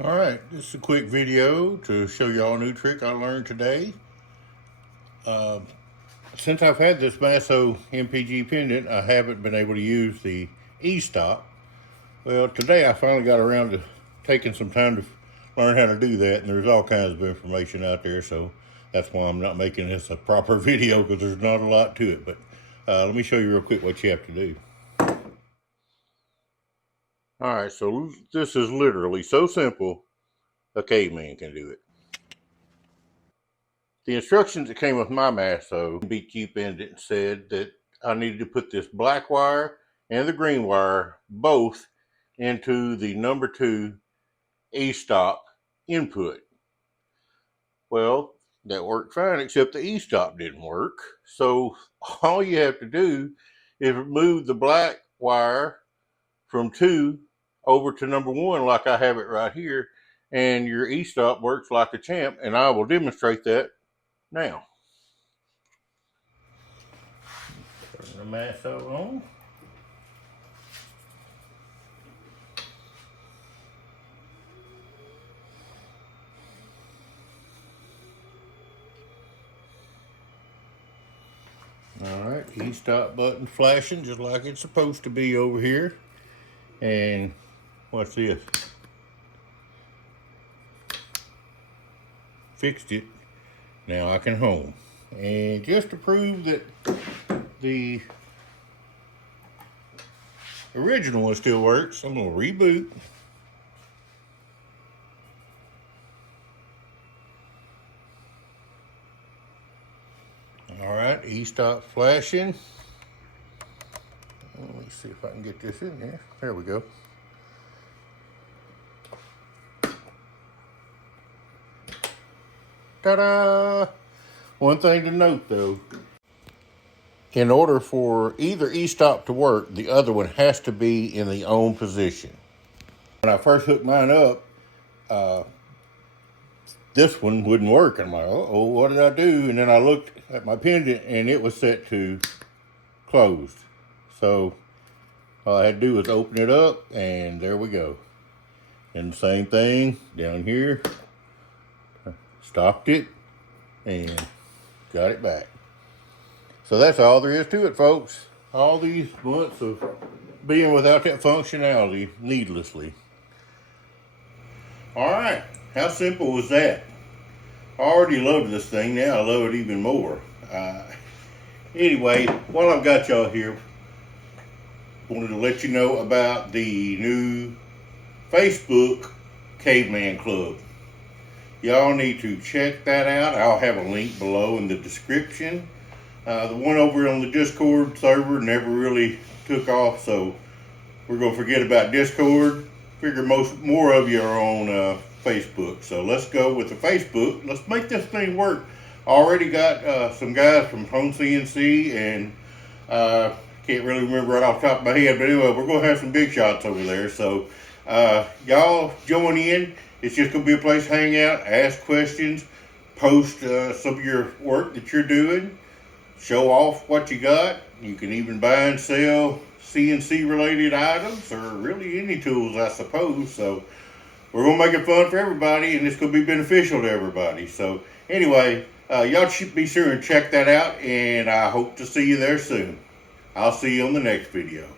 Alright, this is a quick video to show y'all a new trick I learned today. Since I've had this Masso MPG Pendant, I haven't been able to use the e-stop. Well, today I finally got around to taking some time to learn how to do that, and there's all kinds of information out there, so that's why I'm not making this a proper video, because there's not a lot to it. But let me show you real quick what you have to do. Alright, so this is literally so simple, a caveman can do it. The instructions that came with my Masso MPG Pendant said that I needed to put this black wire and the green wire both into the number 2 e-stop input. Well, that worked fine, except the e-stop didn't work. So all you have to do is move the black wire from 2 over to number 1, like I have it right here, and your e-stop works like a champ, and I will demonstrate that now. Turn the Masso on. Alright, e-stop button flashing just like it's supposed to be over here. And what's this? Fixed it. Now I can home. And just to prove that the original one still works, I'm going to reboot. Alright, e-stop flashing. Let me see if I can get this in there. There we go. Ta-da! One thing to note though, in order for either e-stop to work, the other one has to be in the on position. When I first hooked mine up, this one wouldn't work. I'm like, uh-oh, what did I do? And then I looked at my pendant and it was set to closed. So all I had to do was open it up and there we go. And the same thing down here, stopped it and got it back. So that's all there is to it, folks. All these months of being without that functionality needlessly. All right, how simple was that? I already loved this thing, now I love it even more. Anyway, while I've got y'all here, wanted to let you know about the new Facebook Caveman Club. Y'all need to check that out. I'll have a link below in the description. The one over on the Discord server never really took off, so we're going to forget about Discord. Figure more of you are on Facebook. So let's go with the Facebook. Let's make this thing work. I already got some guys from Home CNC, and can't really remember right off the top of my head, but anyway, we're going to have some big shots over there. So y'all join in. It's just going to be a place to hang out, ask questions, post some of your work that you're doing, show off what you got. You can even buy and sell CNC related items, or really any tools, I suppose. So we're going to make it fun for everybody, and it's going to be beneficial to everybody. So anyway, y'all should be sure and check that out, and I hope to see you there soon. I'll see you on the next video.